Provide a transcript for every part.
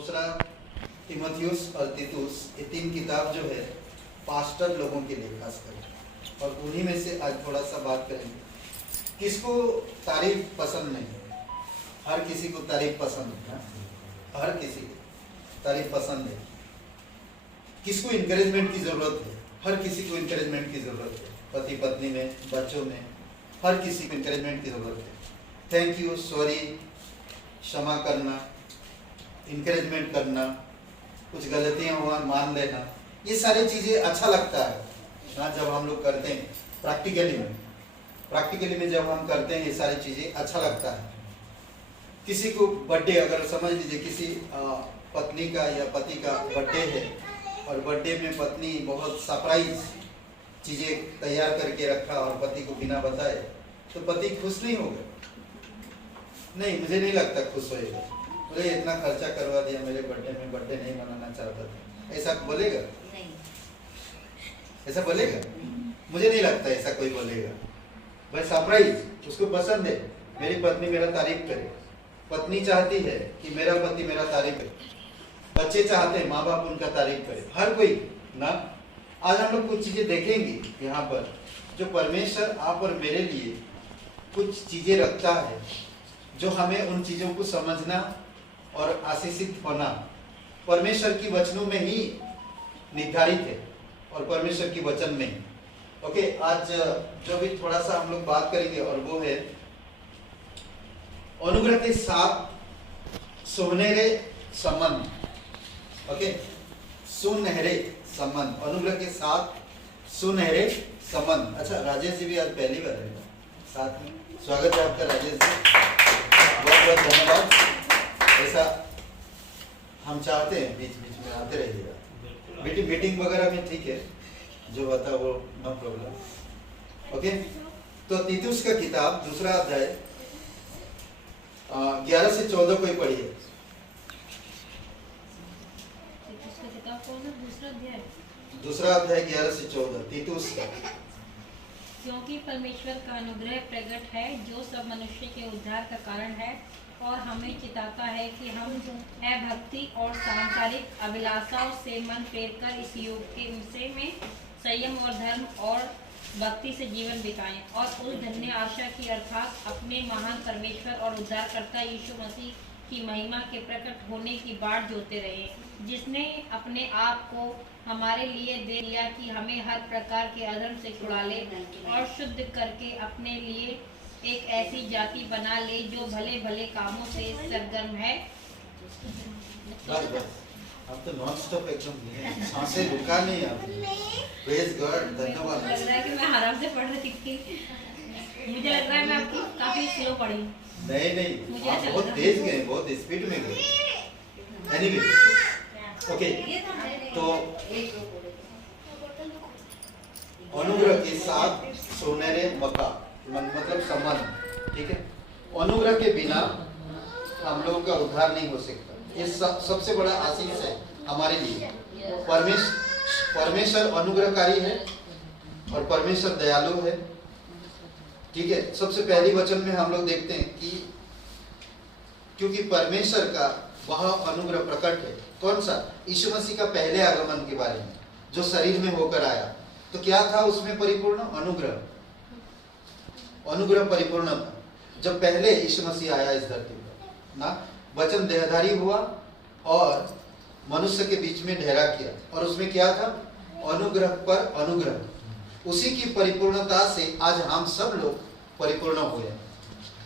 दूसरा तीमुथियुस और तीतुस, ये 3 किताब जो है पास्टर लोगों के लिए खास कर, और उन्हीं में से आज थोड़ा सा बात करेंगे। किसको तारीफ पसंद नहीं है? हर किसी को तारीफ पसंद है, हर किसी को तारीफ पसंद है। किसको इंकरेजमेंट की जरूरत है? हर किसी को इंकरेजमेंट की जरूरत है, पति पत्नी में, बच्चों में, हर किसी को इंकरेजमेंट की जरूरत है। थैंक यू, सॉरी, क्षमा करना, इंकरेजमेंट करना, कुछ गलतियां हुआ मान लेना, ये सारी चीजें अच्छा लगता है ना जब हम लोग करते हैं। प्रैक्टिकली में जब हम करते हैं ये सारी चीजें अच्छा लगता है। किसी को बर्थडे, अगर समझ लीजिए किसी पत्नी का या पति का बर्थडे है और बर्थडे में पत्नी बहुत सरप्राइज चीजें तैयार करके रखा और पति को बिना बताए, तो पति खुश नहीं होगा? नहीं, मुझे नहीं लगता खुश होएगा। बोले इतना खर्चा करवा दिया मेरे बर्थडे में, बर्थडे नहीं मनाना चाहता था, ऐसा बोलेगा? नहीं। ऐसा बोलेगा? नहीं। मुझे नहीं लगता ऐसा कोई बोलेगा। भाई सरप्राइज उसको पसंद है, मेरी पत्नी मेरा तारीफ करे, पत्नी चाहती है कि मेरा पति मेरा तारीफ करे, बच्चे चाहते हैं माँ बाप उनका तारीफ करे, हर कोई ना। आज हम लोग कुछ चीजें देखेंगे यहाँ पर, जो परमेश्वर आप और मेरे लिए कुछ चीजें रखता है, जो हमें उन चीजों को समझना और आशीषित होना परमेश्वर की वचनों में ही निर्धारित है, और परमेश्वर की वचन में ही। ओके, आज जो भी थोड़ा सा हम लोग बात करेंगे और वो है अनुग्रह के 7 सुनहरे संबंध। ओके, सुनहरे संबंध, अनुग्रह के 7 सुनहरे संबंध। अच्छा, राजेश जी भी आज पहली बार है साथ में, स्वागत है आपका राजेश जी, बहुत बहुत धन्यवाद। ऐसा हम चाहते हैं बीच बीच में आते रहिएगा, मीटिंग वगैरह में ठीक है, जो बता वो नो प्रॉब्लम। ओके, तो तीतुस का किताब दूसरा अध्याय 11 से 14 कोई पढ़िए। दूसरा अध्याय 11 से 14 तीतुस का। क्योंकि परमेश्वर का अनुग्रह प्रकट है जो सब मनुष्य के उद्धार का कारण है, और हमें चिताता है कि हम अभक्ति और सांसारिक अभिलाषाओं से मन फेर कर इस युग के विषय में संयम और धर्म और भक्ति से जीवन बिताएं, और उस धन्य आशा की अर्थात अपने महान परमेश्वर और उद्धारकर्ता यीशु मसीह की महिमा के प्रकट होने की बाट जोते रहे, जिसने अपने आप को हमारे लिए दे दिया कि हमें हर प्रकार के अधर्म से छुड़ा ले और शुद्ध करके अपने लिए एक ऐसी जाति बना ले जो भले भले कामों से सरगर्म है। अब तो नॉन स्टॉप एकदम सांसें रुका नहीं आपने। प्रेज गॉड, धन्यवाद। लग रहा है कि मैं आराम से पढ़ रही थी, मुझे लग रहा है मैं आपकी काफी स्लो पढ़ी। नहीं, आप बहुत तेज गए, बहुत स्पीड में गए। एनीवे, ओके, तो अनुग्रह के 7 सुनहरे मका मतलब संबंध, ठीक है। अनुग्रह के बिना हम लोगों का उद्धार नहीं हो सकता। ये सबसे बड़ा आशीष है हमारे लिए। परमेश्वर अनुग्रहकारी है और परमेश्वर दयालु है, ठीक है। सबसे पहली वचन में हम लोग देखते हैं कि क्योंकि परमेश्वर का वह अनुग्रह प्रकट है। कौन सा? यीशु मसीह का पहले आगमन के बारे में, जो शरीर में होकर आया, तो क्या था उसमें परिपूर्ण? अनुग्रह परिपूर्ण था। जब पहले यीशु मसीह आया इस धरती पर ना, वचन देहधारी हुआ और मनुष्य के बीच में ठहरा किया, और उसमें क्या था? अनुग्रह पर अनुग्रह। उसी की परिपूर्णता से आज हम सब लोग परिपूर्ण हुए।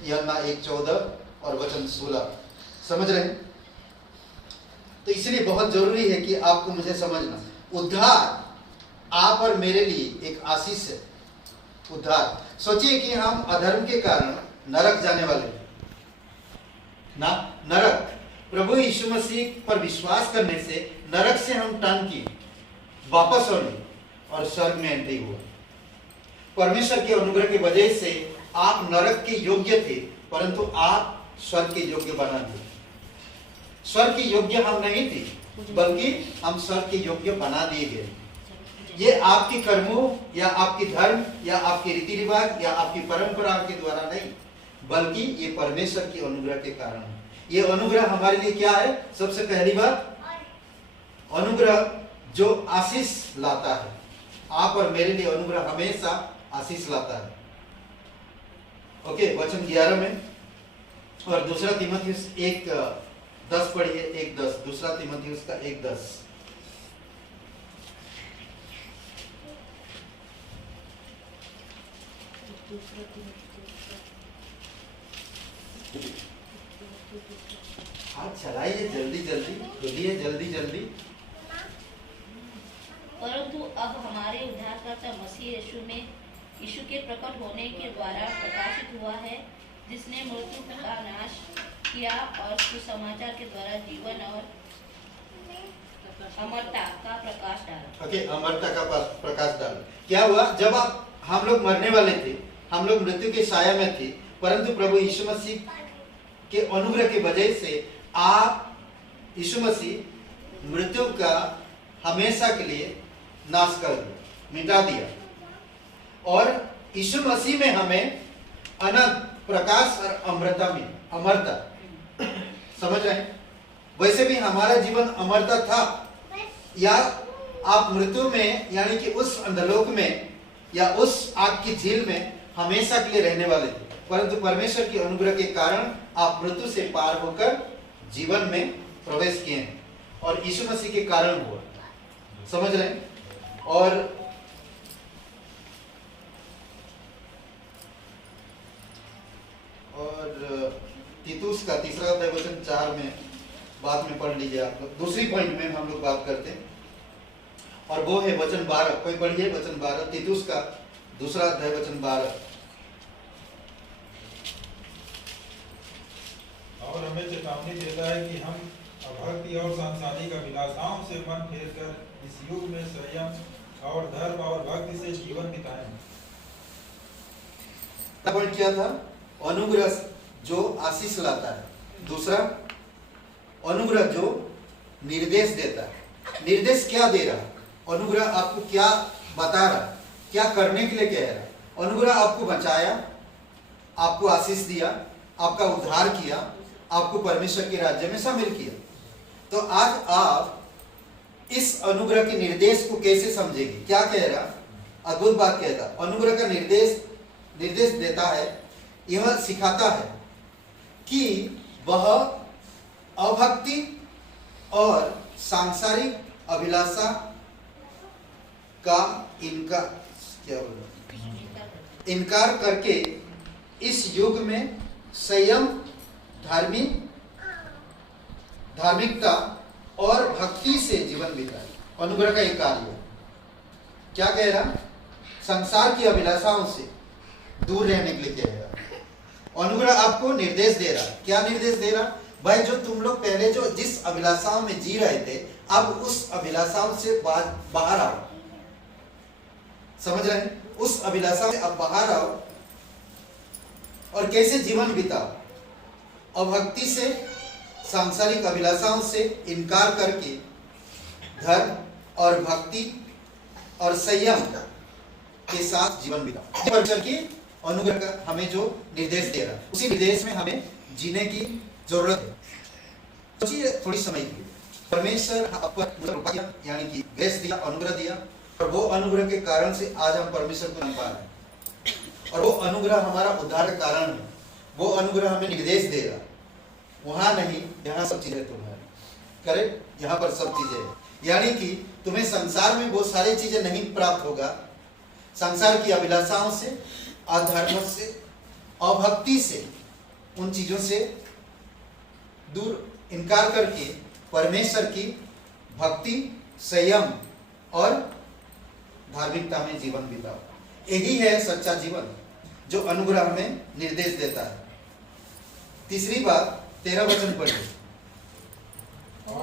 यूहन्ना 1:14 और वचन 16, समझ रहे हैं? तो इसलिए बहुत जरूरी है कि आपको मुझे समझना, उद्धार आप और मेरे लिए एक आशीष है। उद्धार, सोचिए कि हम अधर्म के कारण नरक जाने वाले हैं ना। नरक, प्रभु यीशु मसीह पर विश्वास करने से नरक से हम टर्न किए, वापस और स्वर्ग में एंट्री हुआ। परमेश्वर के अनुग्रह की वजह से आप नरक के योग्य थे, परंतु आप स्वर्ग के योग्य बना दिए। स्वर्ग के योग्य हम नहीं थे, बल्कि हम स्वर्ग के योग्य बना दिए गए। ये आपके कर्मों या आपके धर्म या आपके रीति रिवाज या आपकी परंपरा के द्वारा नहीं, बल्कि ये परमेश्वर के अनुग्रह के कारण है। ये अनुग्रह हमारे लिए क्या है? सबसे पहली बात, अनुग्रह जो आशीष लाता है। आप और मेरे लिए अनुग्रह हमेशा आशीष लाता है। ओके, वचन 11 में, और दूसरा तीमुथियुस 1:10 पढ़िए, 1:10, दूसरा तीमुथियुस का 1:10। हाथ चलाइए जल्दी जल्दी, खोलिए जल्दी जल्दी। परंतु अब हमारे उद्धारकर्ता मसीह यीशु के प्रकट होने के द्वारा प्रकाशित हुआ है, जिसने मृत्यु का नाश किया और सुसमाचार के द्वारा जीवन और अमरता का प्रकाश डाला। ओके, अमरता का प्रकाश डाला। क्या हुआ? जब हम लोग मरने वाले थे, हम लोग मृत्यु के साया में थे, परंतु प्रभु यीशु मसीह के अनुग्रह की वजह से आप यीशु मसीह मृत्यु का हमेशा के लिए नाश कर दिया, मिटा दिया, और यीशु मसीह में हमें अनंत प्रकाश और अमरता समझ रहे हैं? वैसे भी हमारा जीवन अमरता था, या आप मृत्यु में यानी कि उस अंधलोक में या उस आग की झील में हमेशा के लिए रहने वाले थे, परंतु परमेश्वर की अनुग्रह के कारण आप मृत्यु से पार होकर जीवन में प्रवेश किए हैं, और यीशु मसीह के कारण हुआ। समझ रहे हैं? और तीतुस का 3 अध्याय वचन 4 में बाद में पढ़ लीजिए आप लोग। दूसरी पॉइंट में हम लोग बात करते हैं, और वो है वचन 12। कोई पढ़िए वचन 12, तीतुस का 2 अध्याय वचन 12। और हमें चेतावनी देता है कि हम अभक्ति और सांसारिक अभिलाषाओं से मन फेर कर इस युग में संयम और धर्म और भक्ति से जीवन बिताएं। पॉइंट क्या था? अनुग्रह जो आशीष लाता है। दूसरा, अनुग्रह जो निर्देश देता है। निर्देश क्या दे रहा है? अनुग्रह आपको क्या बता रहा, क्या करने के लिए कह रहा? अनुग्रह आपको बचाया, आपको आशीष दिया, आपका उद्धार किया, आपको परमेश्वर के राज्य में शामिल किया। तो आज आप इस अनुग्रह के निर्देश को कैसे समझेंगे? क्या कह रहा? अद्भुत बात कहता। अनुग्रह का निर्देश देता है, यह सिखाता है कि वह अभक्ति और सांसारिक अभिलाषा का इनकार करके इस युग में संयम, धार्मिकता और भक्ति से जीवन बिताए। अनुग्रह का एक कार्य है। क्या कह रहा? संसार की अभिलाषाओं से दूर रहने के लिए कह रहा। अनुग्रह आपको निर्देश दे रहा। क्या निर्देश दे रहा? भाई, जो तुम लोग पहले जो जिस अभिलाषाओं में जी रहे थे, अब उस अभिलाषाओं से बाहर आओ। समझ रहे हैं? उस अभिलाषा से अब बाहर आओ और कैसे जीवन बिताओ? अभक्ति से, सांसारिक अभिलाषाओं से इनकार करके धर्म और भक्ति और संयम के साथ जीवन बिताओ। परमेश्वर की अनुग्रह का हमें जो निर्देश दे रहा है, उसी निर्देश में हमें जीने की जरूरत है। सोचिए थोड़ी समय की, परमेश्वर आपको यानी कि ग्रेस दिया, अनुग्रह दिया, और वो अनुग्रह के कारण से आज हम परमेश्वर को जान पा रहे हैं, और वो अनुग्रह हमारा उद्धार का कारण है। वो अनुग्रह हमें निर्देश दे रहा। वहां नहीं, यहाँ सब चीजें तुम्हारी। करेक्ट? यहाँ पर सब चीजें हैं। यानी कि तुम्हें संसार में बहुत सारी चीजें नहीं प्राप्त होगा। संसार की अभिलाषाओं से, अधर्म से, अभक्ति से, उन चीजों से दूर इनकार करके परमेश्वर की भक्ति, संयम और धार्मिकता में जीवन बिताओ। यही है सच्चा जीवन जो अनुग्रह हमें निर्देश देता है। तीसरी बात, 13 वचन पढ़िए,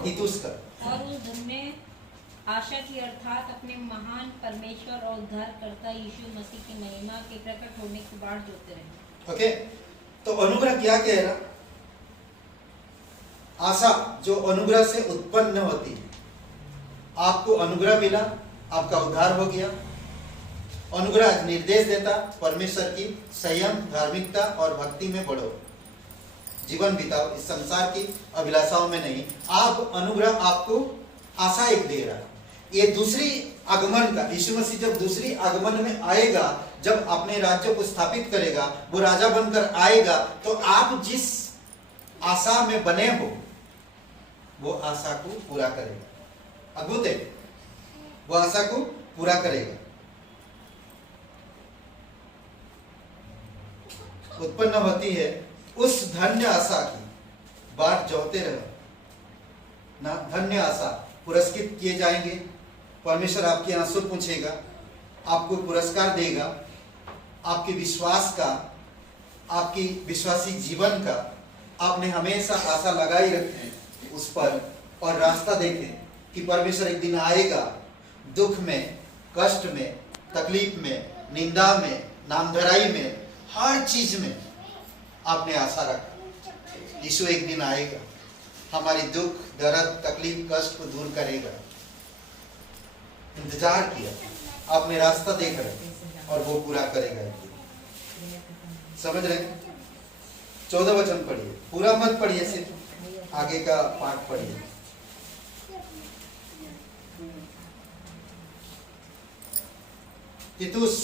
तीतुस का। और उस दिन में आशा की अर्थात अपने महान परमेश्वर और उद्धारकर्ता यीशु मसीह की महिमा के प्रकट होने की बाट जोते रहे। ओके, तो अनुग्रह क्या कह रहा? आशा जो अनुग्रह से उत्पन्न होती है। आपको अनुग्रह मिला, आपका उद्धार हो गया। अनुग्रह निर्देश देता परमेश्वर की संयम, धार्मिकता और भक्ति में बढ़ो। जीवन बिताओ, इस संसार की अभिलाषाओं में नहीं। आप अनुग्रह आपको आशा एक दे रहा है। ये दूसरी आगमन का, यीशु मसीह जब दूसरी आगमन में आएगा, जब अपने राज्य को स्थापित करेगा, वो राजा बनकर आएगा, तो आप जिस आशा में बने हो वो आशा को पूरा करेगा। अद्भुत है, वो आशा को पूरा करेगा। उत्पन्न होती है उस धन्य आशा की, बाट जोहते रहो ना। धन्य आशा, पुरस्कृत किए जाएंगे, परमेश्वर आपके आंसू पूछेगा, आपको पुरस्कार देगा, आपके विश्वास का, आपकी विश्वासी जीवन का। आपने हमेशा आशा लगाई रखें उस पर और रास्ता देखें कि परमेश्वर एक दिन आएगा, दुख में, कष्ट में, तकलीफ में, निंदा में, नामधराई में, हर चीज में आपने आशा रखा। यीशु एक दिन आएगा, हमारी दुख, दर्द, तकलीफ, कष्ट को दूर करेगा। इंतजार किया, आपने रास्ता देख रहे और वो पूरा करेगा। समझ रहे? 14 वचन पढ़िए, पूरा मत पढ़िए, सिर्फ आगे का पाठ पढ़िए। तीतुस,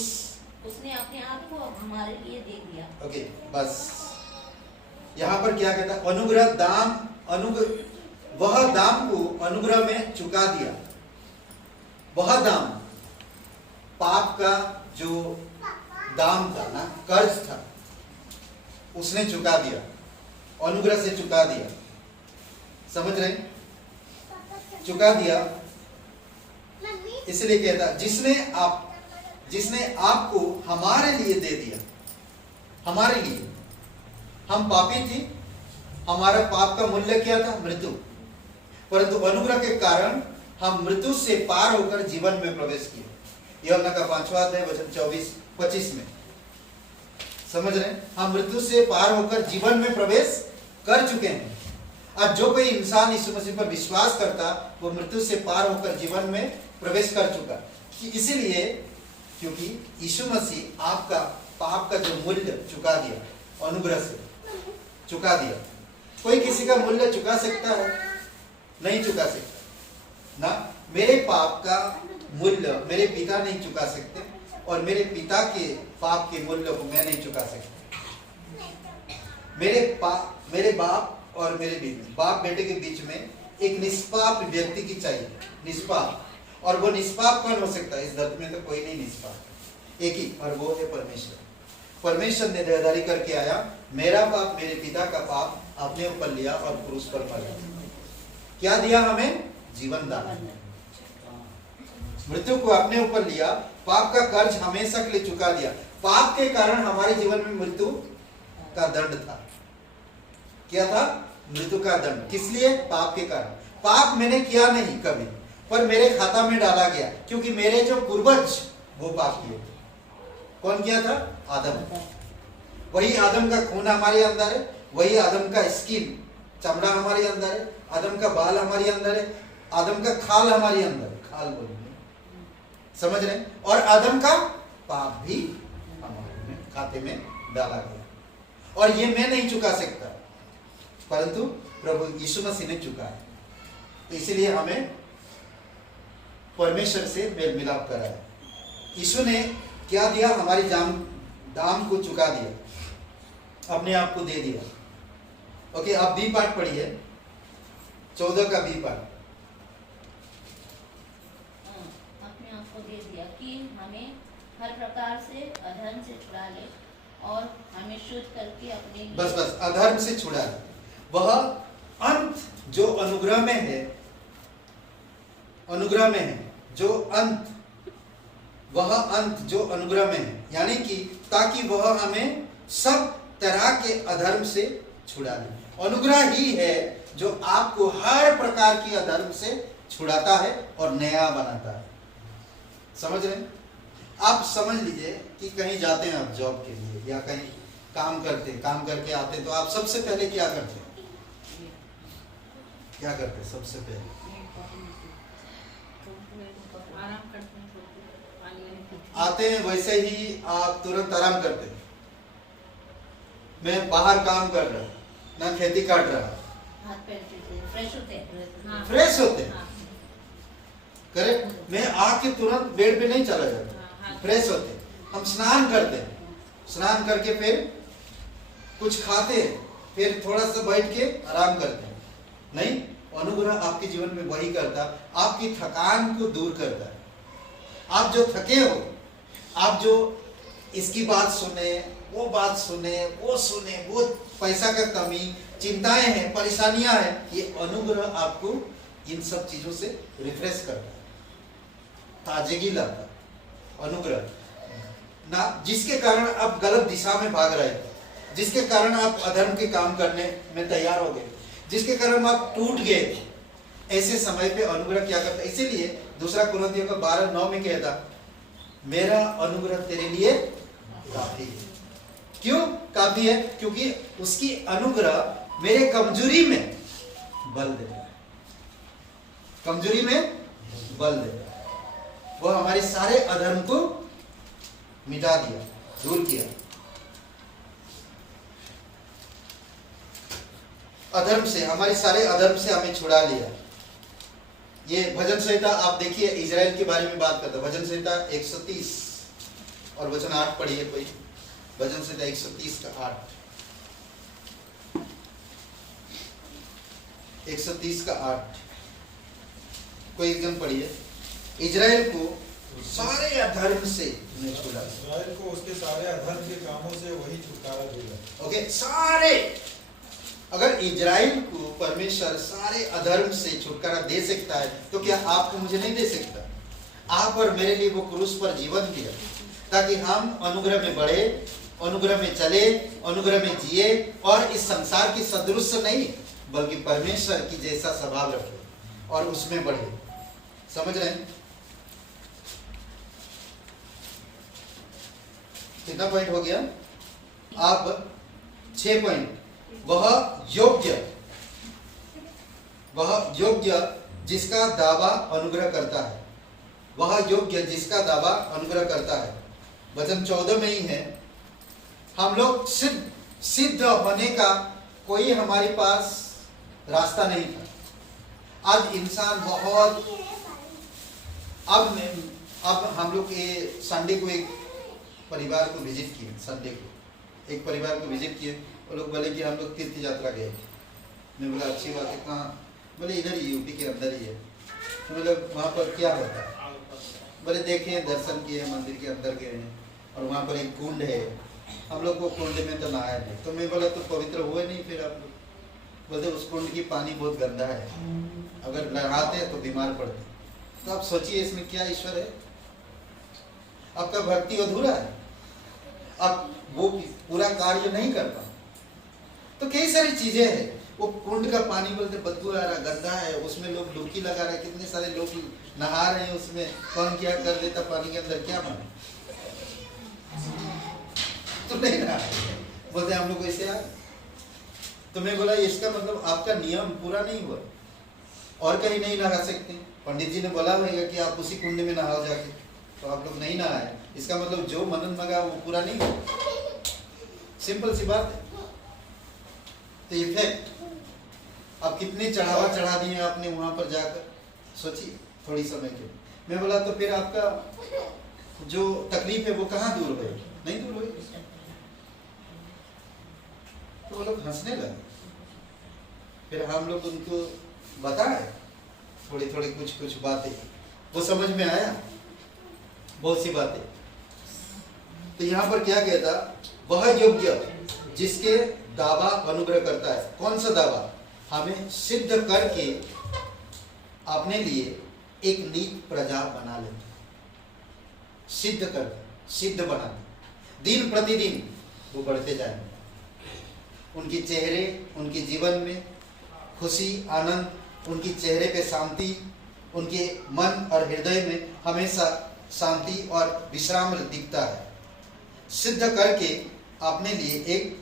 उसने अपने आप को हमारे लिए दे दिया। ओके, बस यहाँ पर क्या कहता है? अनुग्रह दाम, वह दाम को अनुग्रह में चुका दिया। वह दाम, पाप का जो दाम था ना, कर्ज था, उसने चुका दिया, अनुग्रह से चुका दिया। समझ रहे? चुका दिया, इसलिए कहता जिसने आपको हमारे लिए दे दिया। हमारे लिए, हम पापी थे, हमारा पाप का मूल्य क्या था? मृत्यु। परंतु अनुग्रह के कारण हम मृत्यु से पार होकर जीवन में प्रवेश किए। यूहन्ना का 5वां अध्याय वचन 24-25 में। समझ रहे? हम मृत्यु से पार होकर जीवन में प्रवेश कर चुके हैं। आज जो कोई इंसान यीशु मसीह पर विश्वास करता, वो मृत्यु से पार होकर जीवन में प्रवेश कर चुका। इसीलिए क्योंकि यीशु मसीह आपका पाप का जो मूल्य चुका दिया, अनुग्रह से चुका दिया। कोई किसी का मूल्य चुका सकता है? नहीं चुका सकता ना। मेरे पाप का मूल्य मेरे पिता नहीं चुका सकते, और मेरे पिता के पाप के मूल्य को मैं नहीं चुका सकता। मेरे बाप और मेरे बीच, बाप बेटे के बीच में एक निष्पाप व्यक्ति की चाहिए, निष्पाप। और वो निष्पाप कौन हो सकता है? इस धरती में तो कोई नहीं निष्पाप, एक ही, और वो है परमेश्वर। परमेश्वर ने दयादारी करके आया, मेरा पाप, मेरे पिता का पाप अपने ऊपर लिया और क्रूस पर मरा। क्या दिया हमें? जीवन दान। मृत्यु को अपने ऊपर लिया, पाप का कर्ज हमेशा के लिए चुका दिया। पाप के कारण हमारे जीवन में मृत्यु का दंड था। क्या था? मृत्यु का दंड। किस लिए? पाप के कारण। पाप मैंने किया नहीं कभी, पर मेरे खाता में डाला गया, क्योंकि मेरे जो पूर्वज वो पाप किए। कौन किया था? आदम। वही आदम का खून हमारे अंदर है, वही आदम का स्किन, चमड़ा हमारे अंदर है, आदम का बाल हमारे अंदर है, आदम का खाल हमारे अंदर, खाल बोलेंगे, समझ रहे? और आदम का पाप भी हमारे खाते में डाला गया, और ये मैं नहीं चुका सकता, परंतु प्रभु यीशु मसीह ने चुका है। तो इसीलिए हमें परमेश्वर से मेल मिलाप कराया। यीशु ने क्या दिया? हमारी दाम को चुका दिया, अपने आप को दे दिया। ओके, आप बी पाठ पढ़िए, 14 का बी पाठ। अपने आप को दे दिया कि हमें हर प्रकार से अधर्म से छुड़ा ले और हमें शुद्ध करके अपने लिए। बस अधर्म से छुड़ा ले। वह अंत जो अनुग्रह में है, अनुग्रह में है जो अंत, वह अंत जो अनुग्रह में है, यानी कि ताकि वह हमें सब तरह के अधर्म से छुड़ा ले। अनुग्रह ही है जो आपको हर प्रकार की अधर्म से छुड़ाता है और नया बनाता है। समझ रहे हैं? आप समझ लीजिए कि कहीं जाते हैं आप जॉब के लिए या कहीं काम करके आते हैं, तो आप सबसे पहले क्या करते हैं? क्या करते हैं सबसे पहले? आराम करते हैं, आते हैं वैसे ही आप तुरंत आराम करते हैं। मैं बाहर काम कर रहा हूँ, ना खेती काट रहा, हाथ पैर फ्रेश होते हैं। हाँ। फ्रेश होते हैं। हाँ, करेक्ट। मैं आके तुरंत बेड पे नहीं चला जाता, हाँ। फ्रेश होते हैं। हम स्नान करते हैं, स्नान करके फिर कुछ खाते हैं, फिर थोड़ा सा बैठ के आराम करते हैं। नहीं, अनुग्रह आपके जीवन में वही करता, आपकी थकान को दूर करता है। आप जो थके हो, आप जो इसकी बात सुने, वो बात सुने, वो पैसा का कमी, चिंताएं हैं, परेशानियां हैं, ये अनुग्रह आपको इन सब चीजों से रिफ्रेश करता है, ताजगी लाता है। अनुग्रह ना, जिसके कारण आप गलत दिशा में भाग रहे थे, जिसके कारण आप अधर्म के काम करने में तैयार हो गए, जिसके कारण आप टूट गए थे, ऐसे समय पे अनुग्रह क्या करता है? इसीलिए दूसरा कुरिन्थियों का 12:9 में कहता, मेरा अनुग्रह तेरे लिए काफी है। क्यों काफी है? क्योंकि उसकी अनुग्रह मेरे कमजोरी में बल देता है, कमजोरी में बल देता है। वो हमारे सारे अधर्म को मिटा दिया, दूर किया। अधर्म से, हमारे सारे अधर्म से हमें छुड़ा लिया। ये भजन संहिता आप देखिए, इजराइल के बारे में बात करता है। भजन संहिता 130 और वचन 8 पढ़िए कोई। भजन संहिता 130 का 8, 130 का 8 कोई एक जन पढ़िए। इजराइल को सारे अधर्म से उन्हें छुड़ा। इस्राएल को उसके सारे अधर्म के कामों से वही छुटकारा देगा। ओके, सारे, अगर इजराइल को परमेश्वर सारे अधर्म से छुटकारा दे सकता है, तो क्या आपको मुझे नहीं दे सकता? आप और मेरे लिए वो क्रूस पर जीवन दिया, ताकि हम अनुग्रह में बढ़े, अनुग्रह में चले, अनुग्रह में जिए, और इस संसार की सदृश नहीं बल्कि परमेश्वर की जैसा स्वभाव रखे और उसमें बढ़े। समझ रहे हैं? कितना पॉइंट हो गया? अब 6 पॉइंट। वह योग्य जिसका दावा अनुग्रह करता है, वह योग्य जिसका दावा अनुग्रह करता है। वचन 14 में ही है, हम लोग सिद्ध होने का कोई हमारे पास रास्ता नहीं था। आज इंसान बहुत, अब हम लोग ये संडे को एक परिवार को विजिट किए, संडे को एक परिवार को विजिट किए। वो लोग बोले कि हम लोग तीर्थ यात्रा गए। मैं बोला अच्छी बात है, कहाँ? बोले इधर ही, यूपी के अंदर ही है। तो मतलब वहाँ पर क्या होता है? बोले देखे, दर्शन किए, मंदिर के अंदर गए हैं, और वहाँ पर एक कुंड है। हम लोग को कुंड में तो नहाया नहीं। तो मैं बोला तो पवित्र हुए नहीं फिर आप लोग? बोलते उस कुंड की पानी बहुत गंदा है, अगर नहाते तो बीमार पड़ते। तो आप सोचिए इसमें क्या ईश्वर है? आपका भक्ति अधूरा है, आप वो पूरा कार्य नहीं कर पाए। तो कई सारी चीजें हैं। वो कुंड का पानी बोलते बदबू आ रहा, गंदा है, उसमें लोग डुबकी लगा रहे, कितने सारे लोग नहा रहे हैं उसमें। कौन क्या कर देता पानी के अंदर, क्या माने? तो नहीं नहा, बोलते हम लोग ऐसे आ। तो मैं बोला इसका मतलब आपका नियम पूरा नहीं हुआ, और कहीं नहीं नहा सकते। पंडित जी ने बोला होगा कि आप उसी कुंड में नहाओ जाके, तो आप लोग नहीं नहाए, इसका मतलब जो मनन मगा वो पूरा नहीं हुआ। सिंपल सी बात है। तो इफेक्ट आप कितने चढ़ावा चढ़ा दिए आपने वहां पर जाकर, सोचिए थोड़ी समय के। मैं बोला तो फिर आपका जो तकलीफ है वो कहाँ दूर हुई? नहीं दूर हुई। तो वो लोग हंसने लगे। फिर हम लोग उनको बताए थोड़ी थोड़ी कुछ बातें, वो समझ में आया बहुत सी बातें। तो यहाँ पर क्या कहता? वह योग्य जिसके दावा अनुग्रह करता है। कौन सा दावा? हमें सिद्ध करके अपने लिए एक नीत प्रजा बना लेते, सिद्ध कर, सिद्ध बना, दिन प्रतिदिन वो बढ़ते जाएंगे। उनके चेहरे, उनके जीवन में खुशी, आनंद, उनकी चेहरे पे शांति, उनके मन और हृदय में हमेशा शांति और विश्राम दिखता है। सिद्ध करके अपने लिए एक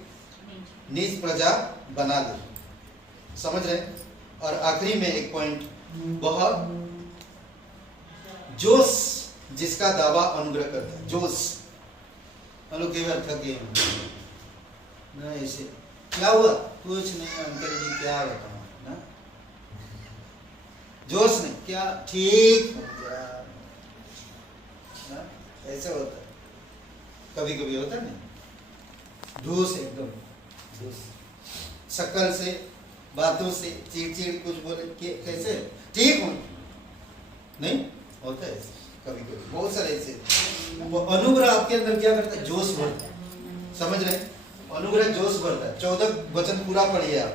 निज प्रजा बना ले। समझ रहे? और आखिरी में एक पॉइंट, वह जोश जिसका दावा अनुग्रह करता है। जोश हम लोग कई बार थके ना, ऐसे क्या हुआ? कुछ नहीं अंकल जी, क्या बताऊं ना, जोश नहीं, क्या ठीक हो गया ना, ऐसे होता है, कभी कभी होता नहीं, ढूस एकदम ढूस, शक्ल से, बातों से, चिड़चिड़ कुछ बोले कैसे ठीक हो, नहीं होता है कभी कभी, बहुत सारे ऐसे। वो अनुग्रह आपके अंदर क्या करता है? जोश भरता है, समझ रहे? अनुग्रह जोश भरता है। 14 वचन पूरा पढ़िए आप।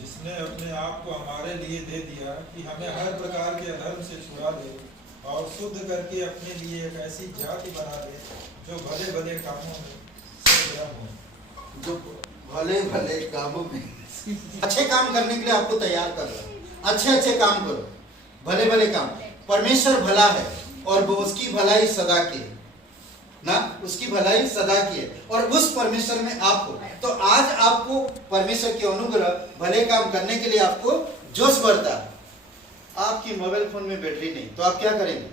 जिसने अपने आप को हमारे लिए दे दिया कि हमें हर प्रकार के अधर्म से छुड़ा दे और शुद्ध करके अपने लिए एक ऐसी जाति बना दे जो भले भले कामों में सरगर्म हो। जो भले भले कामों में अच्छे काम करने के लिए आपको तैयार कर रहा है। अच्छे अच्छे काम करो, भले भले काम। परमेश्वर भला है और वो उसकी भलाई सदा की है ना, उसकी भलाई सदा की है, और उस परमेश्वर में आप हो। तो आज आपको परमेश्वर के अनुग्रह भले काम करने के लिए आपको जोश बढ़ता है। आपकी मोबाइल फोन में बैटरी नहीं तो आप क्या करेंगे?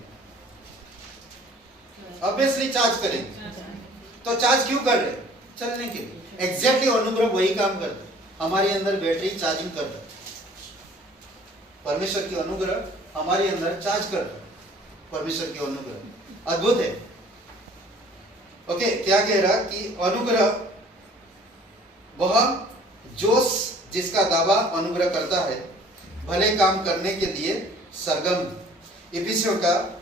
ऑब्वियसली चार्ज करेंगे। तो चार्ज क्यों कर रहे? चलने के लिए। एग्जैक्टली अनुग्रह वही काम करता है, हमारे अंदर बैटरी चार्जिंग करता है। परमेश्वर की अनुग्रह हमारे अंदर चार्ज करता है। परमेश्वर की अनुग्रह अद्भुत है। ओके, क्या कह रहा कि अनुग्रह वह जोश जिसका दावा अनुग्रह करता है, भले काम करने के लिए सरगम। इफिसियों का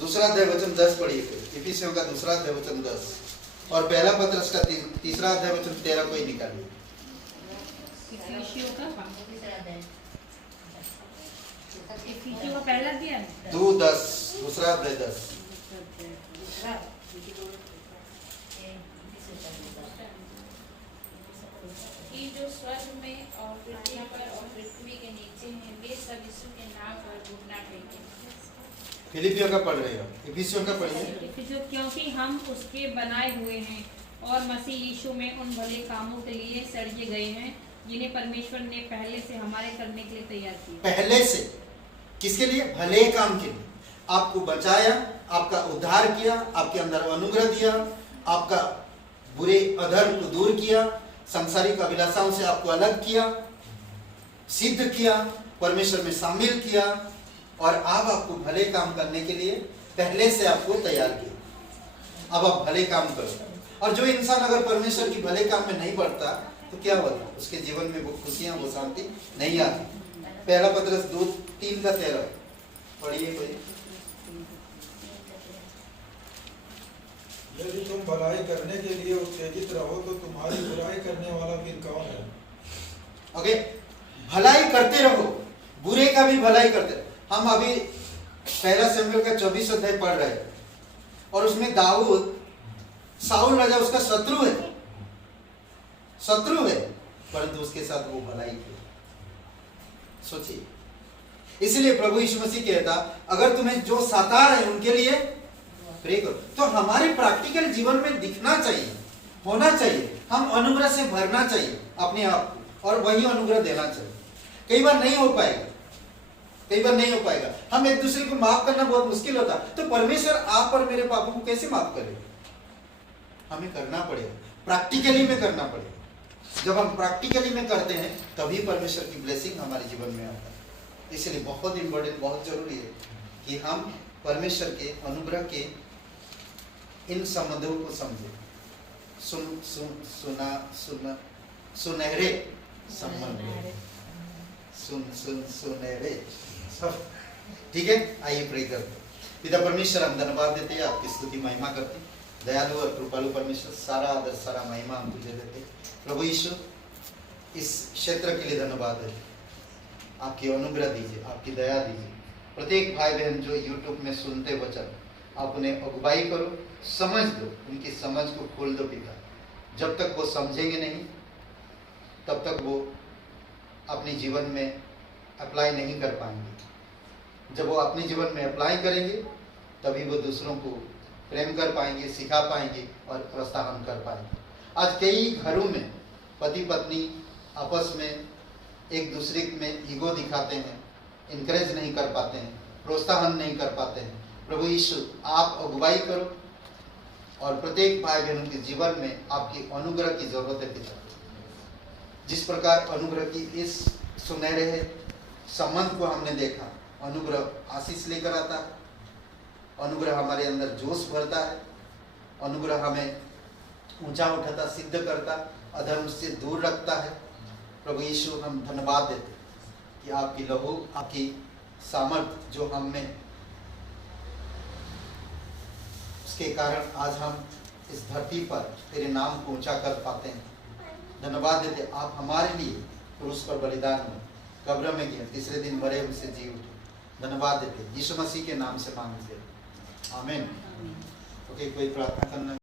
2 अध्याय वचन 10 पढ़िए। इफिसियों का 2 अध्याय वचन 10 और पहला पत्रस का 3 अध्याय वचन 13 को ही निकालिए। इफिसियों का पहला दिया 2:10 2 अध्याय 10। कि जो स्वर्ग में और पृथ्वी पर और पृथ्वी के नीचे हैं, वे सब यीशु के नाम पर घुटना टेकें। फिलिपियों का पढ़ रहे हो, इफिसियों का पढ़िए। इफिसियों, क्योंकि हम उसके बनाए हुए हैं और मसीह यीशु में उन भले कामों के लिए सृजे गए हैं जिन्हें परमेश्वर ने पहले से हमारे करने के लिए तैयार किया। पहले से किसके लिए? भले काम के लिए। आपको बचाया, आपका उद्धार किया, आपके अंदर अनुग्रह दिया, आपका बुरे अधर्म को दूर किया, सांसारिक अभिलाषाओं से आपको अलग किया, सिद्ध किया, परमेश्वर में शामिल किया, और अब आपको भले काम करने के लिए पहले से आपको तैयार किया। अब आप भले काम करो। और जो इंसान अगर परमेश्वर की भले काम में नहीं बढ़ता तो क्या होता? उसके जीवन में वो खुशियां, वो शांति नहीं आती। पहला पत्रस 2:3 का 13 पढ़िए कोई। यदि तुम भलाई करने के लिए उत्तेजित रहो तो तुम्हारी बुराई करने वाला फिर कौन है? ओके, भलाई करते रहो, बुरे का भी भलाई करते रहो। हम अभी पहला शमूएल का 24 अध्याय पढ़ रहे हैं और उसमें दाऊद, साउल राजा उसका शत्रु है, परंतु उसके साथ वो भलाई की। सोचिए, इसलिए प्रभु यीशु मसीह कहता, अगर तुम्हें जो सता रहे उनके लिए प्रे करो। तो हमारे प्रैक्टिकल जीवन में दिखना चाहिए, होना चाहिए, हम अनुग्रह से भरना चाहिए अपने आप को, और वही अनुग्रह देना चाहिए। कई बार नहीं हो पाएगा, कई बार नहीं हो पाएगा। हम एक दूसरे को माफ करना बहुत मुश्किल होता, तो परमेश्वर आप और मेरे पापों को कैसे माफ करेगा? हमें करना पड़ेगा, प्रैक्टिकली में करना पड़ेगा। जब हम प्रैक्टिकली में करते हैं तभी परमेश्वर की ब्लेसिंग हमारे जीवन में आता है। इसलिए बहुत इंपॉर्टेंट, बहुत जरूरी है कि हम परमेश्वर के अनुग्रह के इन संबंधों को समझें। सुनहरे संबंध, सुनहरे सब, ठीक है। आइए प्रे करते हैं। पिता परमेश्वर, हम धन्यवाद देते हैं, आपकी स्तुति महिमा करते हैं। दयालु और कृपालु परमेश्वर, सारा आदर सारा महिमा हम तुझे देते हैं। प्रभु यीशु, इस क्षेत्र के लिए धन्यवाद है। आपकी अनुग्रह दीजिए, आपकी दया दीजिए। प्रत्येक भाई बहन जो यूट्यूब में सुनते वचन, आप उन्हें अगुवाई करो, समझ दो, उनकी समझ को खोल दो पिता। जब तक वो समझेंगे नहीं तब तक वो अपने जीवन में अप्लाई नहीं कर पाएंगे। जब वो अपने जीवन में अप्लाई करेंगे तभी वो दूसरों को प्रेम कर पाएंगे, सिखा पाएंगे और प्रोत्साहन कर पाएंगे। आज कई घरों में पति पत्नी आपस में एक दूसरे में ईगो दिखाते हैं, इनकरेज नहीं कर पाते हैं, प्रोत्साहन नहीं कर पाते हैं। प्रभु यीशु, आप अगुवाई करो, और प्रत्येक भाई बहनों के जीवन में आपकी अनुग्रह की जरूरत है पिता। जिस प्रकार अनुग्रह की इस सुनहरे संबंध को हमने देखा, अनुग्रह आशीष लेकर आता है, अनुग्रह हमारे अंदर जोश भरता है, अनुग्रह हमें ऊंचा उठाता, सिद्ध करता, अधर्म से दूर रखता है। प्रभु यीशु हम धन्यवाद देते कि आपकी लहू, आपकी सामर्थ जो हम में, उसके कारण आज हम इस धरती पर तेरे नाम को ऊंचा कर पाते हैं। धन्यवाद देते आप हमारे लिए क्रूस पर बलिदान हुए, कब्र में गए, तीसरे दिन मरे हुए से जी उठे। धन्यवाद देते यीशु मसीह के नाम से मांगते, आमीन। ओके, कोई प्रार्थना करना?